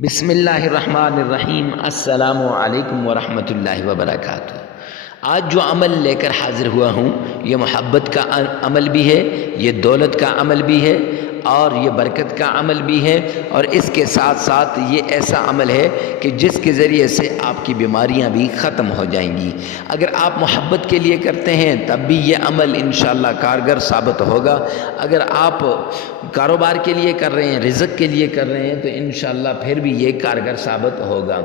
بسم اللہ الرحمن الرحیم۔ السلام علیکم ورحمۃ اللہ وبرکاتہ۔ آج جو عمل لے کر حاضر ہوا ہوں یہ محبت کا عمل بھی ہے، یہ دولت کا عمل بھی ہے، اور یہ برکت کا عمل بھی ہے، اور اس کے ساتھ ساتھ یہ ایسا عمل ہے کہ جس کے ذریعے سے آپ کی بیماریاں بھی ختم ہو جائیں گی۔ اگر آپ محبت کے لیے کرتے ہیں تب بھی یہ عمل انشاءاللہ کارگر ثابت ہوگا۔ اگر آپ کاروبار کے لیے کر رہے ہیں، رزق کے لیے کر رہے ہیں تو انشاءاللہ پھر بھی یہ کارگر ثابت ہوگا۔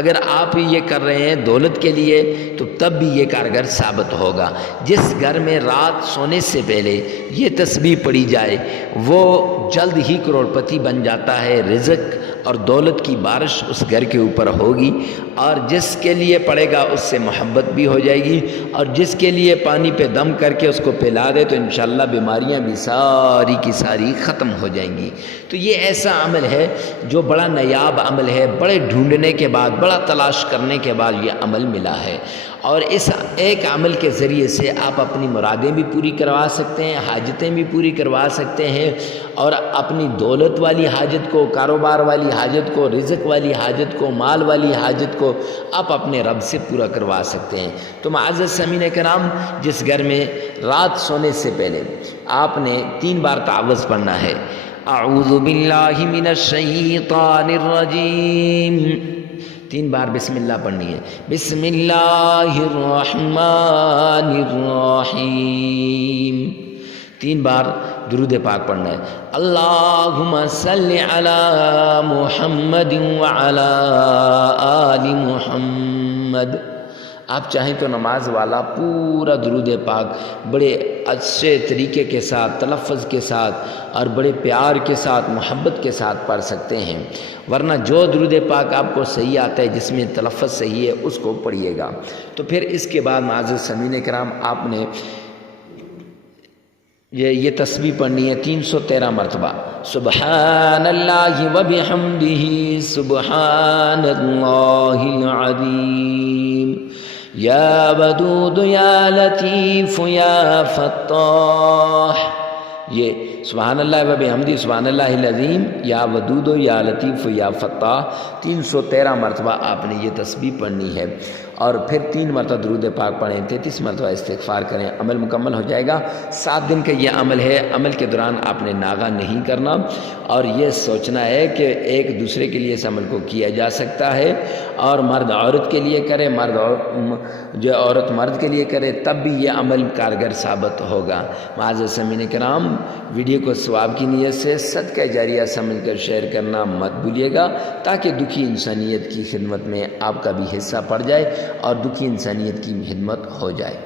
اگر آپ یہ کر رہے ہیں دولت کے لیے تو تب بھی یہ کارگر ثابت ہوگا۔ جس گھر میں رات سونے سے پہلے یہ تسبیح پڑھی جائے وہ جلد ہی کروڑپتی بن جاتا ہے۔ رزق اور دولت کی بارش اس گھر کے اوپر ہوگی، اور جس کے لیے پڑے گا اس سے محبت بھی ہو جائے گی، اور جس کے لیے پانی پہ دم کر کے اس کو پلا دے تو انشاءاللہ بیماریاں بھی ساری کی ساری ختم ہو جائیں گی۔ تو یہ ایسا عمل ہے جو بڑا نایاب عمل ہے، بڑے ڈھونڈنے کے بعد، بڑا تلاش کرنے کے بعد یہ عمل ملا ہے، اور اس ایک عمل کے ذریعے سے آپ اپنی مرادیں بھی پوری کروا سکتے ہیں، حاجتیں بھی پوری کروا سکتے ہیں، اور اپنی دولت والی حاجت کو، کاروبار والی حاجت کو، رزق والی حاجت کو، مال والی حاجت کو آپ اپنے رب سے پورا کروا سکتے ہیں۔ تو معزز سامعین کرام، جس گھر میں رات سونے سے پہلے آپ نے 3 بار تعوذ پڑھنا ہے، اعوذ باللہ من الشیطان الرجیم، 3 بار بسم اللہ پڑھنی ہے، بسم اللہ الرحمن الرحیم، 3 بار درود پاک پڑھنا ہے، اللہم صلی علی محمد وعلی آل محمد۔ آپ چاہیں تو نماز والا پورا درود پاک بڑے اچھے طریقے کے ساتھ، تلفظ کے ساتھ اور بڑے پیار کے ساتھ، محبت کے ساتھ پڑھ سکتے ہیں، ورنہ جو درود پاک آپ کو صحیح آتا ہے، جس میں تلفظ صحیح ہے، اس کو پڑھیے گا۔ تو پھر اس کے بعد معزز سامعین کرام آپ نے یہ تسبیح پڑھنی ہے 313 مرتبہ، سبحان اللہ وبحمدہ، سبحان اللہ العظیم، یا ودود یا لطیف یا فتاح۔ یہ سبحان اللہ وبحمدہ، سبحان اللہ العظیم، یا ودود یا لطیف یا فتاح 313 مرتبہ آپ نے یہ تسبیح پڑھنی ہے، اور پھر 3 مرتبہ درود پاک پڑھیں، 33 مرتبہ استغفار کریں، عمل مکمل ہو جائے گا۔ 7 دن کا یہ عمل ہے، عمل کے دوران آپ نے ناغہ نہیں کرنا، اور یہ سوچنا ہے کہ ایک دوسرے کے لیے اس عمل کو کیا جا سکتا ہے، اور مرد عورت کے لیے کرے، جو عورت مرد کے لیے کرے، تب بھی یہ عمل کارگر ثابت ہوگا۔ معزز سامعین کرام، ویڈیو کو ثواب کی نیت سے صدقہ جاریہ سمجھ کر شیئر کرنا مت بھولیے گا، تاکہ دکھی انسانیت کی خدمت میں آپ کا بھی حصہ پڑ جائے اور دکھی انسانیت کی خدمت ہو جائے۔